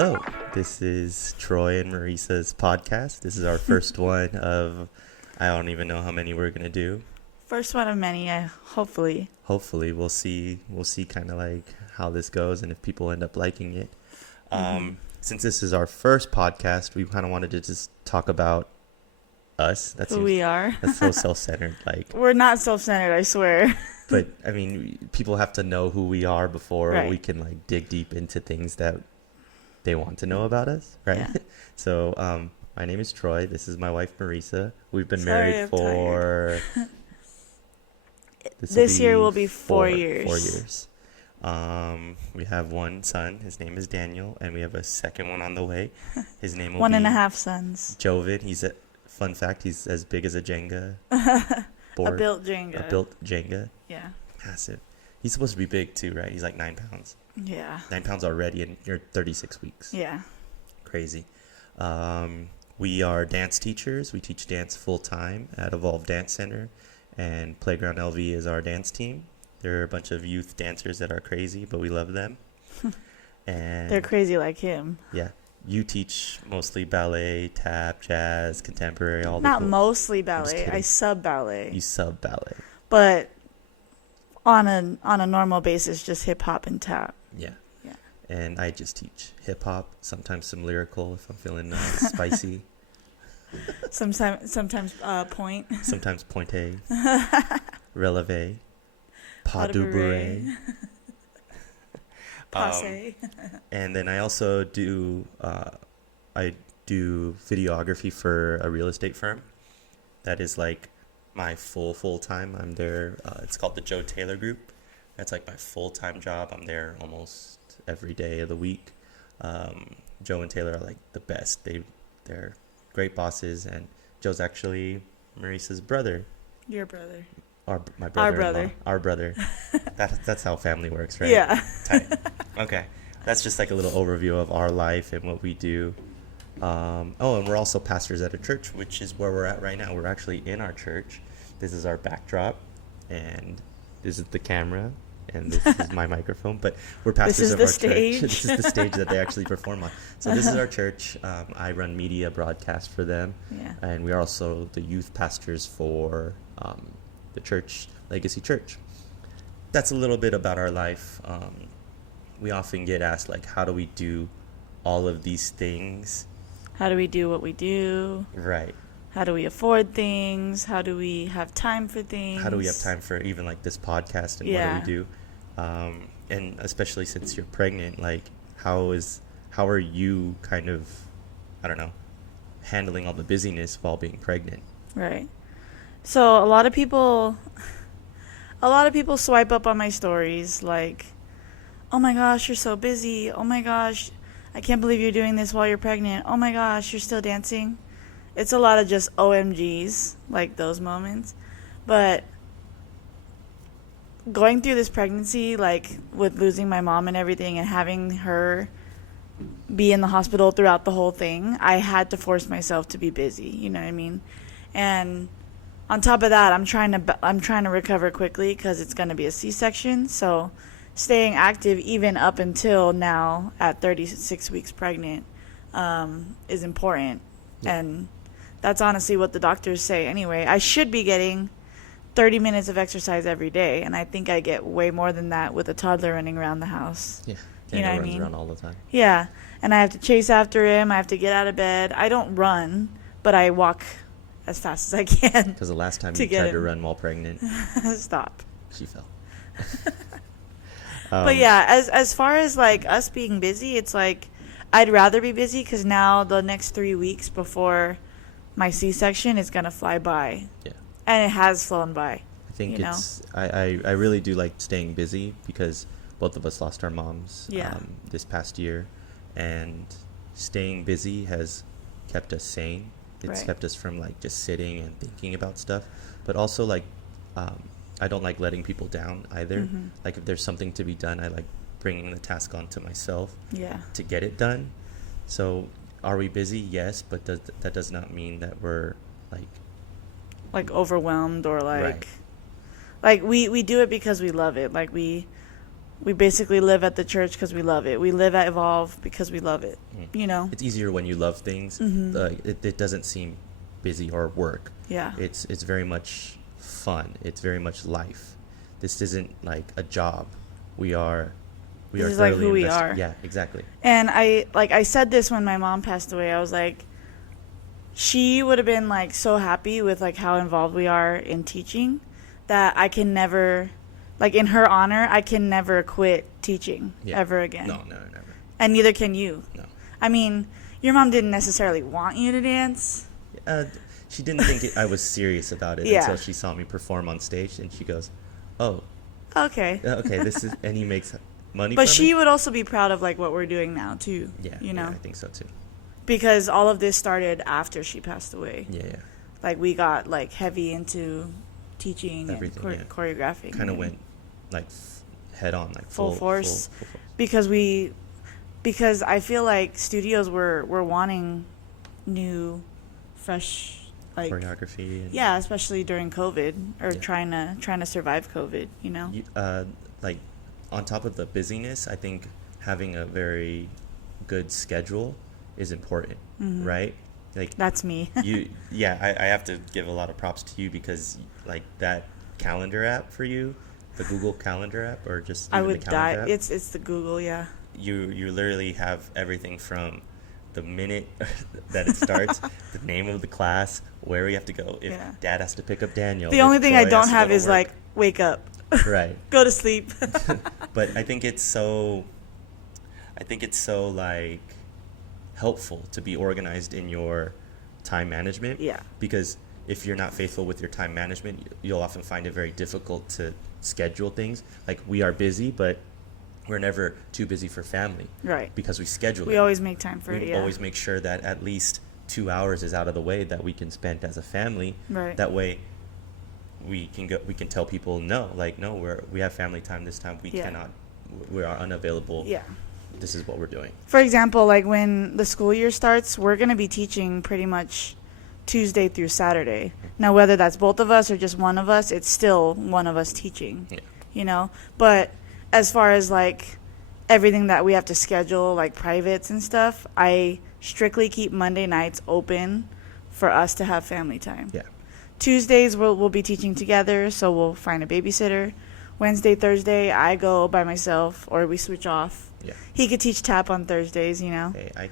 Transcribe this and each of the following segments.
Hello, this is Troy and Marisa's podcast. This is our first one of, I don't even know how many we're going to do. First one of many, hopefully. Hopefully, we'll see kind of like how this goes and if people end up liking it. Since this is our first podcast, we kind of wanted to just talk about us. Who we are. That's so self-centered. Like, we're not self-centered, I swear. But, I mean, people have to know who we are before Right. we can, like, dig deep into things that they want to know about us, right? Yeah. So, my name is Troy. This is my wife, Marisa. We've been Sorry, married I'm for... This year will be 4 years. 4 years. We have one son. His name is Daniel, and we have a second one on the way. His name will One be and a half sons. Joven. Fun fact, he's as big as a Jenga board. A built Jenga. A built Jenga. Yeah. Massive. He's supposed to be big too, right? He's like 9 pounds. Yeah. 9 pounds already, and you're 36 weeks. Yeah. Crazy. We are dance teachers. We teach dance full time at Evolve Dance Center, and Playground LV is our dance team. They're a bunch of youth dancers that are crazy, but we love them. And They're crazy like him. yeah, you teach mostly ballet, tap, jazz, contemporary, all Not the cool. mostly just ballet. kidding. I sub ballet. You sub ballet. But on a normal basis, just hip hop and tap. Yeah. Yeah. And I just teach hip hop, sometimes some lyrical if I'm feeling spicy. Sometimes point. Sometimes pointe, releve, pas de bourrée. Passe. And then I also do videography for a real estate firm. That is like my full time. I'm there. It's called the Joe Taylor Group. That's like my full-time job. I'm there almost every day of the week. Joe and Taylor are like the best. They're great bosses, and Joe's actually Marisa's brother. Your brother. My brother. Our brother. Our brother. That's how family works, right? Yeah. Tight. Okay. That's just like a little overview of our life and what we do. And we're also pastors at a church, which is where we're at right now. We're actually in our church. This is our backdrop, and this is the camera, and this is my microphone. But we're pastors of our church. This is the stage that they actually perform on. So this is our church. I run media broadcast for them. Yeah. And we are also the youth pastors for the church, Legacy Church. That's a little bit about our life. We often get asked, like, how do we do all of these things? How do we do what we do? Right. How do we afford things? How do we have time for things? How do we have time for even like this podcast and Yeah. what do we do? And especially since you're pregnant, like how are you kind of, I don't know, handling all the busyness while being pregnant? Right. So a lot of people swipe up on my stories like, oh my gosh, you're so busy. Oh my gosh, I can't believe you're doing this while you're pregnant. Oh my gosh, you're still dancing. It's a lot of just OMGs, like those moments. But going through this pregnancy, like with losing my mom and everything and having her be in the hospital throughout the whole thing, I had to force myself to be busy, you know what I mean? And on top of that, I'm trying to recover quickly because it's going to be a C-section. So staying active even up until now at 36 weeks pregnant is important. Yeah. And that's honestly what the doctors say anyway. I should be getting 30 minutes of exercise every day, and I think I get way more than that with a toddler running around the house. Yeah. You know what I runs mean? around all the time. Yeah, and I have to chase after him. I have to get out of bed. I don't run, but I walk as fast as I can. Because the last time To you get tried to him. run while pregnant, Stop. she fell. But yeah, as far as like us being busy, it's like I'd rather be busy because now the next 3 weeks before my C-section is gonna fly by. Yeah. And it has flown by. I think You know? I really do like staying busy because both of us lost our moms Yeah. This past year, and staying busy has kept us sane. It's Right. kept us from like just sitting and thinking about stuff, but also like I don't like letting people down either. Mhm. Like if there's something to be done, I like bringing the task onto myself Yeah. to get it done. So are we busy? Yes, but that does not mean that we're like Overwhelmed or Right. like we do it because we love it. Like we We basically live at the church because we love it. We live at Evolve because we love it. You know? It's easier when you love things. It doesn't seem busy or work. Yeah. It's very much fun. It's very much life. This isn't like a job. We are This is like thoroughly who we invested. are. Yeah, exactly. And I said this when my mom passed away. I was like, she would have been like so happy with like how involved we are in teaching that I can never, like in her honor, I can never quit teaching ever again. No, never. And neither can you. No. I mean, your mom didn't necessarily want you to dance. She didn't think I was serious about it until she saw me perform on stage, and she goes, "Oh, okay, this is," and he makes money. But from she it? would also be proud of like what we're doing now too. Yeah, you know, I think so too. Because all of this started after she passed away. Yeah. Like we got like heavy into teaching Everything, and choreographing. Kind of went like head on, like full force. Full force. Because I feel like studios were wanting new, fresh like choreography. And yeah, especially during COVID or trying to survive COVID. You know. Like on top of the busyness, I think having a very good schedule is important, right? Like that's me. I have to give a lot of props to you because like that calendar app for you, the Google Calendar app, or just I even would the calendar die. app, It's the Google, yeah. You literally have everything from the minute that it starts, the name of the class, where we have to go. If Dad has to pick up Daniel, the only thing I Troy don't has to have go to is work. like wake up, right, go to sleep. But I think it's so like helpful to be organized in your time management. Yeah. Because if you're not faithful with your time management, you'll often find it very difficult to schedule things. Like we are busy, but we're never too busy for family. Right. Because we schedule it. We always make time for it, We always make sure that at least 2 hours is out of the way that we can spend as a family. Right. That way we can tell people no, we have family time this time. We are unavailable. Yeah. This is what we're doing. For example, like when the school year starts, we're going to be teaching pretty much Tuesday through Saturday. Now, whether that's both of us or just one of us, it's still one of us teaching, you know? But as far as like everything that we have to schedule, like privates and stuff, I strictly keep Monday nights open for us to have family time. Yeah. Tuesdays we'll be teaching together, so we'll find a babysitter. Wednesday, Thursday, I go by myself or we switch off. Yeah. He could teach tap on Thursdays, you know. Hey,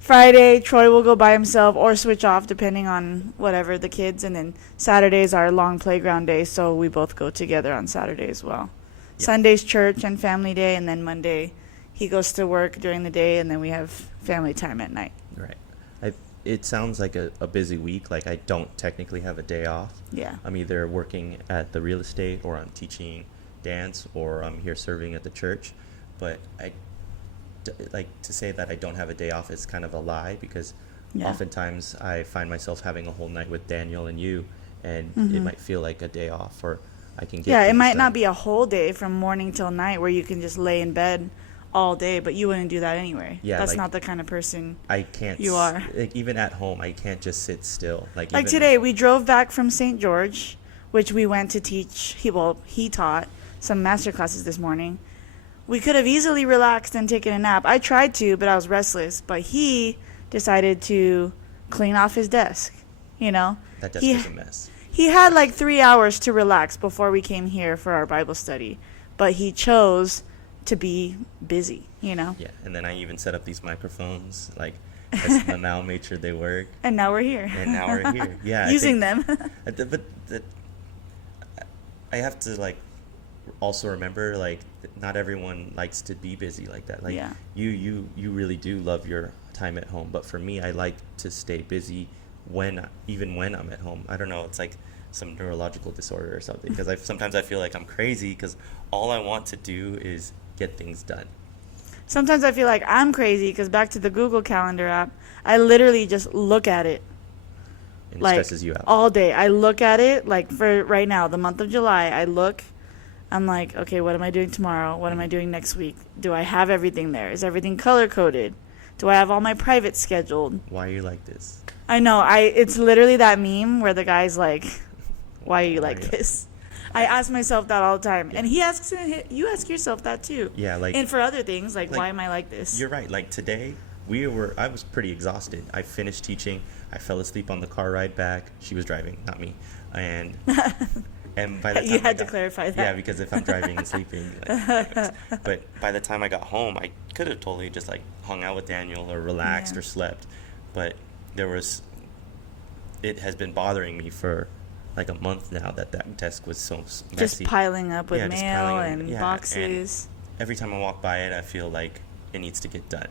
Friday, Troy will go by himself or switch off depending on whatever the kids. And then Saturdays are long playground day, so we both go together on Saturday as well. Yep. Sunday's church and family day, and then Monday he goes to work during the day, and then we have family time at night. Right. It sounds like a busy week. Like I don't technically have a day off. Yeah. I'm either working at the real estate or I'm teaching dance or I'm here serving at the church. But like to say that I don't have a day off is kind of a lie because oftentimes I find myself having a whole night with Daniel and you, and it might feel like a day off, or I can get it might done. not be a whole day from morning till night where you can just lay in bed all day, but you wouldn't do that anyway. Yeah, that's like, not the kind of person I can't. You are. Like even at home, I can't just sit still. Like even today, we drove back from St. George, which we went to teach. He taught some master classes this morning. We could have easily relaxed and taken a nap. I tried to, but I was restless. But he decided to clean off his desk. You know, that desk is a mess. He had like 3 hours to relax before we came here for our Bible study, but he chose to be busy, you know? Yeah, and then I even set up these microphones, like, and now made sure they work. And now we're here. Yeah. Using them. But I have to, like, also remember, like, not everyone likes to be busy like that. Like, you really do love your time at home, but for me, I like to stay busy even when I'm at home. I don't know, it's like some neurological disorder or something, because sometimes I feel like I'm crazy because all I want to do is get things done. Sometimes I feel like I'm crazy because back to the Google Calendar app, I literally just look at it. And it like, stresses you out. All day. I look at it, like for right now, the month of July, I'm like, okay, what am I doing tomorrow? What am I doing next week? Do I have everything there? Is everything color-coded? Do I have all my privates scheduled? Why are you like this? I know. It's literally that meme where the guy's like, why are you like this? I ask myself that all the time, and you ask yourself that too. Yeah, like, and for other things, like like, why am I like this? you're right. Like today, I was pretty exhausted. I finished teaching. I fell asleep on the car ride back. She was driving, not me. And by the time You had to clarify that. Yeah, because if I'm driving and sleeping, but by the time I got home, I could have totally just like hung out with Daniel or relaxed Yeah. or slept, but it has been bothering me for like a month now that desk was so messy. Just piling up with Yeah, just mail piling up, and yeah, boxes. Every time I walk by it, I feel like it needs to get done,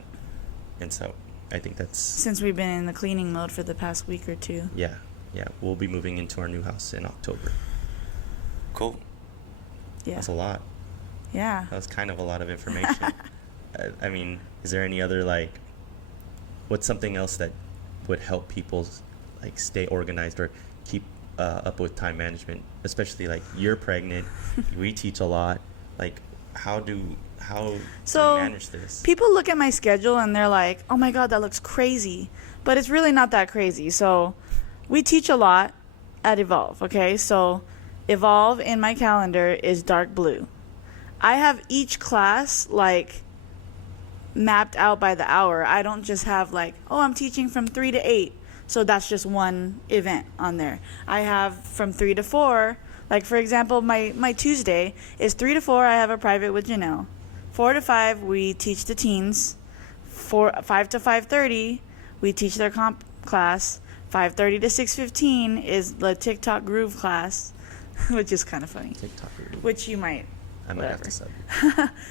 and so I think that's Since we've been in the cleaning mode for the past week or two. yeah. We'll be moving into our new house in October. Cool. Yeah. That's a lot. Yeah. That was kind of a lot of information. I mean, is there any other what's something else that would help people like stay organized or keep up with time management? Especially like you're pregnant, we teach a lot. Like, how do you manage this? People look at my schedule and they're like, "Oh my God, that looks crazy," but it's really not that crazy. So, we teach a lot at Evolve. Okay, so Evolve in my calendar is dark blue. I have each class like mapped out by the hour. I don't just have like, oh, I'm teaching from 3 to 8. So that's just one event on there. I have from 3 to 4. Like, for example, my Tuesday is 3 to 4. I have a private with Janelle. 4 to 5, we teach the teens. 5 to 5:30, we teach their comp class. 5:30 to 6:15 is the TikTok Groove class, which is kind of funny. TikTok Groove. Which you might. I might have to sub.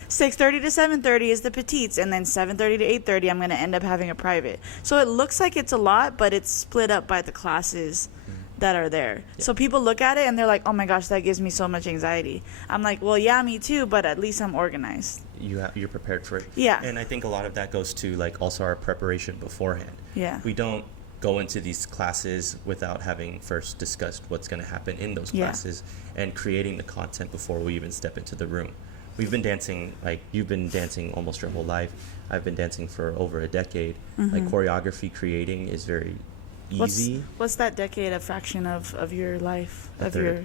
6:30 to 7:30 is the petites, and then 7:30 to 8:30 I'm going to end up having a private. So it looks like it's a lot, but it's split up by the classes that are there. Yeah. So people look at it and they're like, "Oh my gosh, that gives me so much anxiety." I'm like, "Well, yeah, me too, but at least I'm organized." You're prepared for it. Yeah. And I think a lot of that goes to like also our preparation beforehand. Yeah. We don't go into these classes without having first discussed what's going to happen in those Yeah. classes and creating the content before we even step into the room. We've been dancing, like you've been dancing almost your whole life. I've been dancing for over a decade. Like choreography creating is very easy. What's that decade a fraction of your life, A of third. your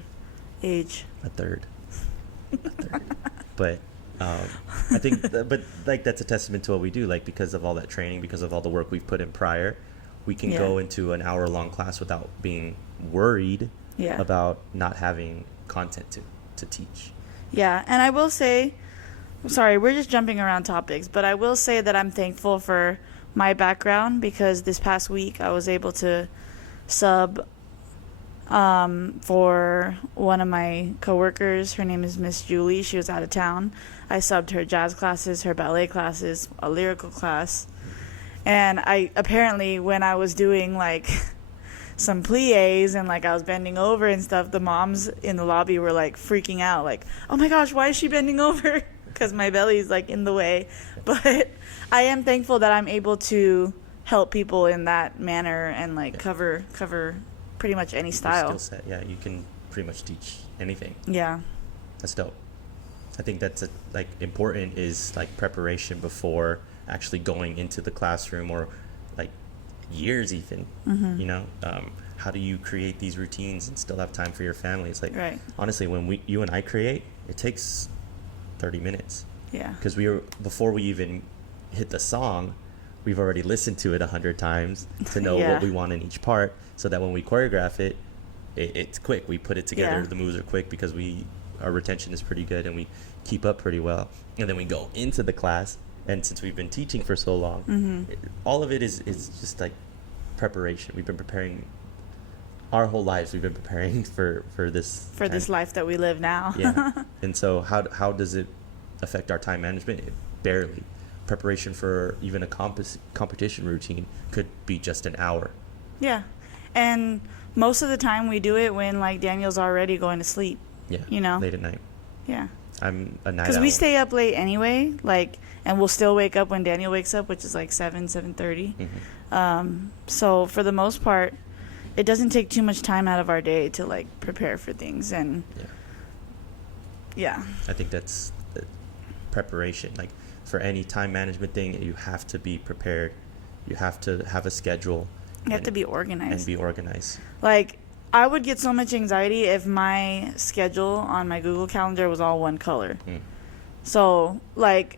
age? A third. But I think, but like that's a testament to what we do. Like because of all that training, because of all the work we've put in prior, we can Yeah. go into an hour-long class without being worried Yeah. about not having content to teach. Yeah, and I will say, sorry, we're just jumping around topics, but I will say that I'm thankful for my background because this past week I was able to sub for one of my coworkers. Her name is Miss Julie. She was out of town. I subbed her jazz classes, her ballet classes, a lyrical class. And I apparently, when I was doing like some plies and like I was bending over and stuff, the moms in the lobby were like freaking out, like, "Oh my gosh, why is she bending over?" Because my belly's like in the way. But I am thankful that I'm able to help people in that manner and like cover pretty much any Your style. skill set, yeah, you can pretty much teach anything. Yeah. That's dope. I think that's like important is like preparation before actually going into the classroom or like years even. You know, how do you create these routines and still have time for your family? It's like Right. honestly, when you and I create, it takes 30 minutes Yeah. because before we even hit the song, we've already listened to it 100 times to know Yeah. what we want in each part, so that when we choreograph it, it's quick. We put it together. Yeah. The moves are quick because our retention is pretty good and we keep up pretty well. And then we go into the class, and since we've been teaching for so long, all of it is just like preparation. We've been preparing our whole lives. We've been preparing for this This life that we live now. yeah. And so how does it affect our time management? Barely. Preparation for even a competition routine could be just an hour. Yeah. And most of the time we do it when like Daniel's already going to sleep. Yeah. You know? Late at night. Yeah. I'm a night owl. Because we stay up late anyway, like, and we'll still wake up when Daniel wakes up, which is like 7:30. So for the most part, it doesn't take too much time out of our day to like prepare for things, and yeah. I think that's preparation. Like for any time management thing, you have to be prepared. You have to have a schedule. You have to be organized. And be organized. Like, I would get so much anxiety if my schedule on my Google Calendar was all one color. So, like,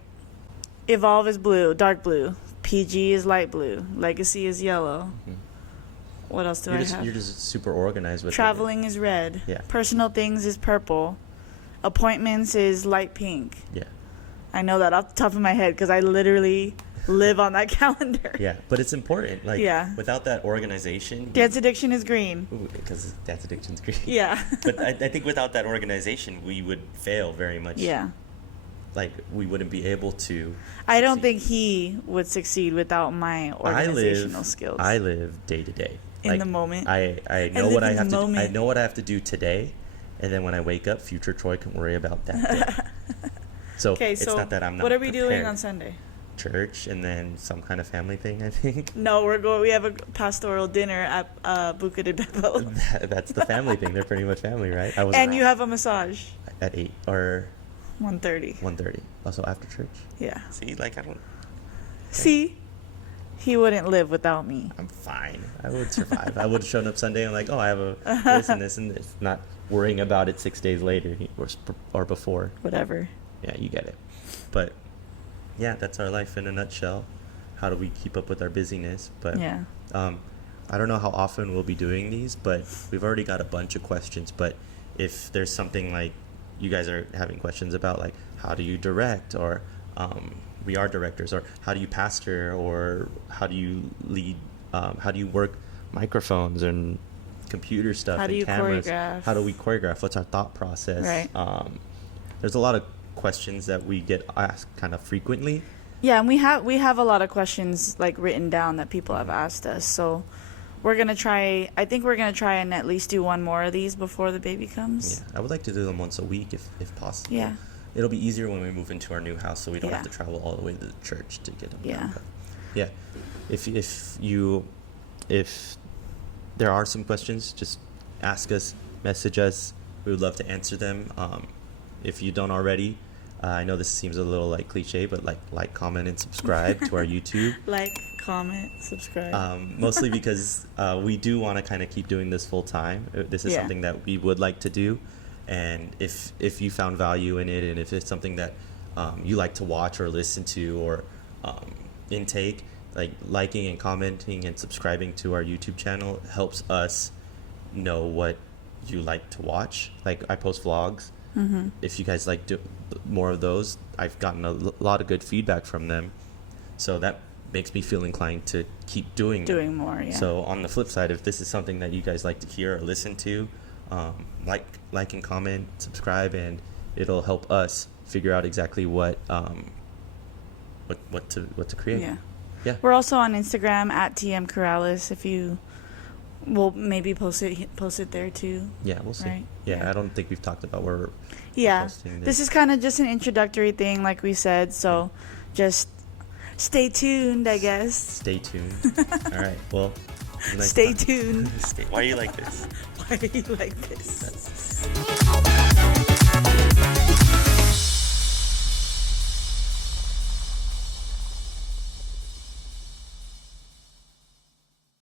Evolve is blue, dark blue. PG is light blue. Legacy is yellow. What else do I have? You're just super organized with Traveling is red. Yeah. Personal things is purple. Appointments is light pink. Yeah. I know that off the top of my head because I literally live on that calendar. Yeah, but it's important. Like, Yeah. without that organization, Dance addiction is green. because dance addiction's great. Yeah. But I think without that organization, we would fail very much. Yeah. Like, we wouldn't be able to. I don't succeed. think he would succeed without my organizational skills. I live day to day. In the moment. I know live what I in have the to. I moment. know what I have to do today, and then when I wake up, future Troy can worry about that day. So Okay, it's so not that I'm not. what are we doing prepared. on Sunday? Church, and then some kind of family thing. I think. No, we have a pastoral dinner at Buca de Beppo. That's the family thing. They're pretty much family, right? I was And you have a massage. at 8 or 1:30. 1:30. Also after church. Yeah. See, like I don't. See? He wouldn't live without me. I'm fine. I would survive. I would have shown up Sunday and like, oh, I have a this and this and this. Not worrying about it 6 days later or before. Whatever. Yeah, you get it. But yeah, that's our life in a nutshell. How do we keep up with our busyness? But Yeah. I don't know how often we'll be doing these, but we've already got a bunch of questions. But if there's something like you guys are having questions about, like how do you direct, or we are directors, or how do you pastor, or how do you lead, how do you work microphones and computer stuff How do and you cameras? choreograph? How do we choreograph? What's our thought process? Right. There's a lot of questions that we get asked kind of frequently. Yeah, and we have a lot of questions like written down that people have asked us. So we're gonna try. I think we're gonna try and at least do one more of these before the baby comes. Yeah, I would like to do them once a week if possible. Yeah. It'll be easier when we move into our new house, so we don't have Yeah. to travel all the way to the church to get them. Yeah. done. But yeah. If there are some questions, just ask us, message us. We would love to answer them. If you don't already, I know this seems a little like cliche, but like, comment, and subscribe to our YouTube. Like, comment, subscribe. Mostly because we do want to kind of keep doing this full time. This is Yeah. something that we would like to do, and if you found value in it, and if it's something that you like to watch or listen to or intake, like liking and commenting and subscribing to our YouTube channel helps us know what you like to watch. Like, I post vlogs. Mm-hmm. If you guys like do more of those, I've gotten a lot of good feedback from them, so that makes me feel inclined to keep doing More, yeah. So on the flip side, if this is something that you guys like to hear or listen to, like and comment, subscribe, and it'll help us figure out exactly what to create. Yeah. Yeah. We're also on Instagram at TMCorrales. If you will maybe post it there too. Yeah, we'll see. Right? Yeah, Yeah. I don't think we've talked about where we're Yeah. posting This is kind of just an introductory thing, like we said. So just stay tuned, I guess. Stay tuned. All right. Well, it was nice Stay talking. tuned. Why are you like this? Why are you like this?